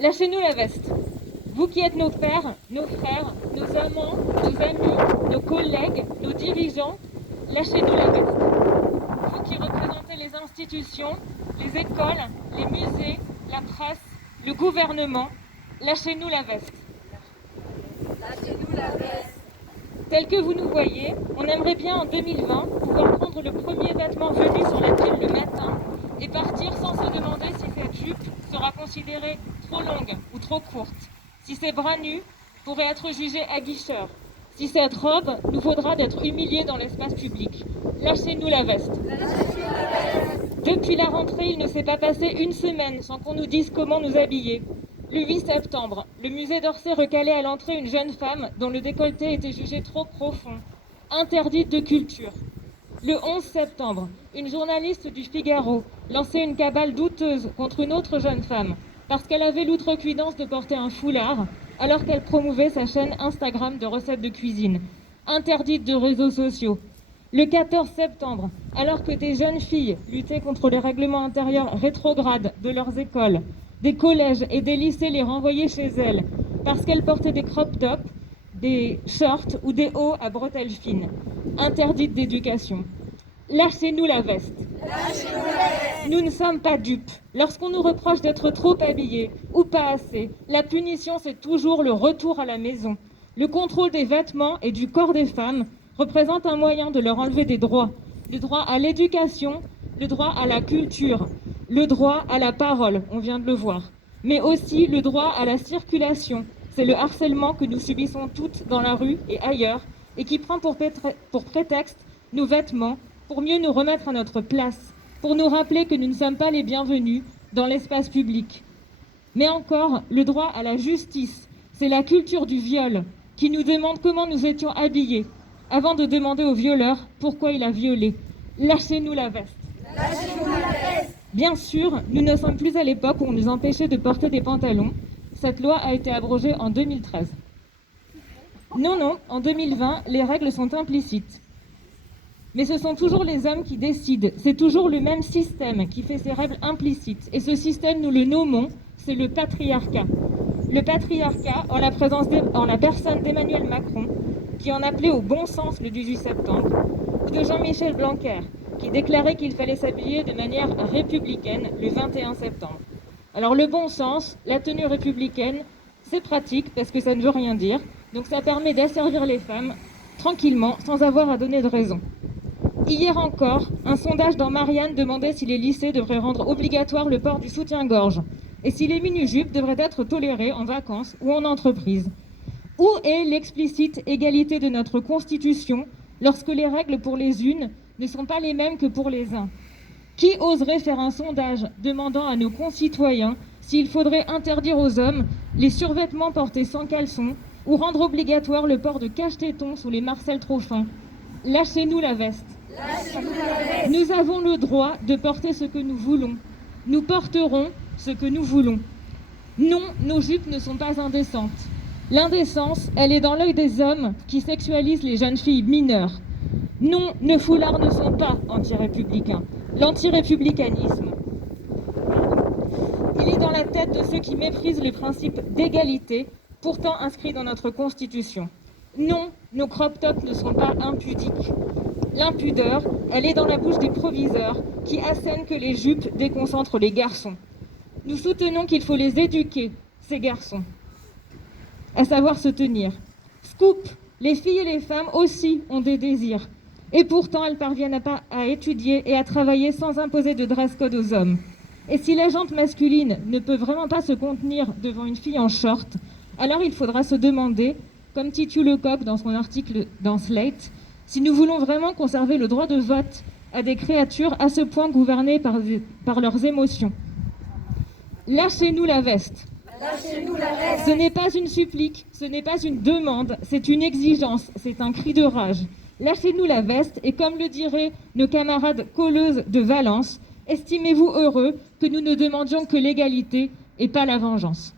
Lâchez-nous la veste. Vous qui êtes nos pères, nos frères, nos amants, nos amis, nos collègues, nos dirigeants, lâchez-nous la veste. Vous qui représentez les institutions, les écoles, les musées, la presse, le gouvernement, lâchez-nous la veste. Lâchez-nous la veste. Tel que vous nous voyez, on aimerait bien en 2020 pouvoir prendre le premier vêtement venu sur la pile le matin et partir sans se demander si cette jupe sera considérée trop longue ou trop courte, si ces bras nus pourraient être jugés aguicheurs, si cette robe nous vaudra d'être humiliés dans l'espace public. Lâchez-nous la veste. Lâchez-nous la veste. Depuis la rentrée, il ne s'est pas passé une semaine sans qu'on nous dise comment nous habiller. Le 8 septembre, le musée d'Orsay recalait à l'entrée une jeune femme dont le décolleté était jugé trop profond, interdite de culture. Le 11 septembre, une journaliste du Figaro lançait une cabale douteuse contre une autre jeune femme parce qu'elle avait l'outrecuidance de porter un foulard alors qu'elle promouvait sa chaîne Instagram de recettes de cuisine, interdite de réseaux sociaux. Le 14 septembre, alors que des jeunes filles luttaient contre les règlements intérieurs rétrogrades de leurs écoles, des collèges et des lycées les renvoyaient chez elles parce qu'elles portaient des crop tops, des shorts ou des hauts à bretelles fines, interdites d'éducation. Lâchez-nous la veste. Lâchez-nous la veste. Nous ne sommes pas dupes. Lorsqu'on nous reproche d'être trop habillés ou pas assez, la punition c'est toujours le retour à la maison. Le contrôle des vêtements et du corps des femmes représente un moyen de leur enlever des droits. Le droit à l'éducation, le droit à la culture, le droit à la parole, on vient de le voir, mais aussi le droit à la circulation. C'est le harcèlement que nous subissons toutes dans la rue et ailleurs et qui prend pour prétexte nos vêtements pour mieux nous remettre à notre place, pour nous rappeler que nous ne sommes pas les bienvenus dans l'espace public. Mais encore, le droit à la justice, c'est la culture du viol qui nous demande comment nous étions habillés avant de demander au violeur pourquoi il a violé. Lâchez-nous la veste. Lâchez-nous la veste. Bien sûr, nous ne sommes plus à l'époque où on nous empêchait de porter des pantalons. Cette loi a été abrogée en 2013. Non, en 2020, les règles sont implicites. Mais ce sont toujours les hommes qui décident. C'est toujours le même système qui fait ces règles implicites. Et ce système, nous le nommons, c'est le patriarcat. Le patriarcat, en la personne d'Emmanuel Macron, qui en appelait au bon sens le 18 septembre, ou de Jean-Michel Blanquer, qui déclarait qu'il fallait s'habiller de manière républicaine le 21 septembre. Alors le bon sens, la tenue républicaine, c'est pratique parce que ça ne veut rien dire. Donc ça permet d'asservir les femmes tranquillement, sans avoir à donner de raison. Hier encore, un sondage dans Marianne demandait si les lycées devraient rendre obligatoire le port du soutien-gorge et si les mini-jupes devraient être tolérées en vacances ou en entreprise. Où est l'explicite égalité de notre Constitution lorsque les règles pour les unes ne sont pas les mêmes que pour les uns? Qui oserait faire un sondage demandant à nos concitoyens s'il faudrait interdire aux hommes les survêtements portés sans caleçon ou rendre obligatoire le port de cache-tétons sous les marcelles trop fins? Lâchez-nous la veste. Lâchez-nous la veste. Nous avons le droit de porter ce que nous voulons. Nous porterons ce que nous voulons. Non, nos jupes ne sont pas indécentes. L'indécence, elle est dans l'œil des hommes qui sexualisent les jeunes filles mineures. Non, nos foulards ne sont pas anti-républicains. L'anti-républicanisme, il est dans la tête de ceux qui méprisent le principe d'égalité, pourtant inscrit dans notre Constitution. Non, nos crop tops ne sont pas impudiques. L'impudeur, elle est dans la bouche des proviseurs qui assènent que les jupes déconcentrent les garçons. Nous soutenons qu'il faut les éduquer, ces garçons, à savoir se tenir. Scoop, les filles et les femmes aussi ont des désirs. Et pourtant, elles parviennent à étudier et à travailler sans imposer de dress code aux hommes. Et si la jante masculine ne peut vraiment pas se contenir devant une fille en short, alors il faudra se demander, comme Titu Lecoq dans son article dans Slate, si nous voulons vraiment conserver le droit de vote à des créatures à ce point gouvernées par leurs émotions. Lâchez-nous la veste. Lâchez-nous la veste. Ce n'est pas une supplique, ce n'est pas une demande, c'est une exigence, c'est un cri de rage. Lâchez-nous la veste et comme le diraient nos camarades colleuses de Valence, estimez-vous heureux que nous ne demandions que l'égalité et pas la vengeance.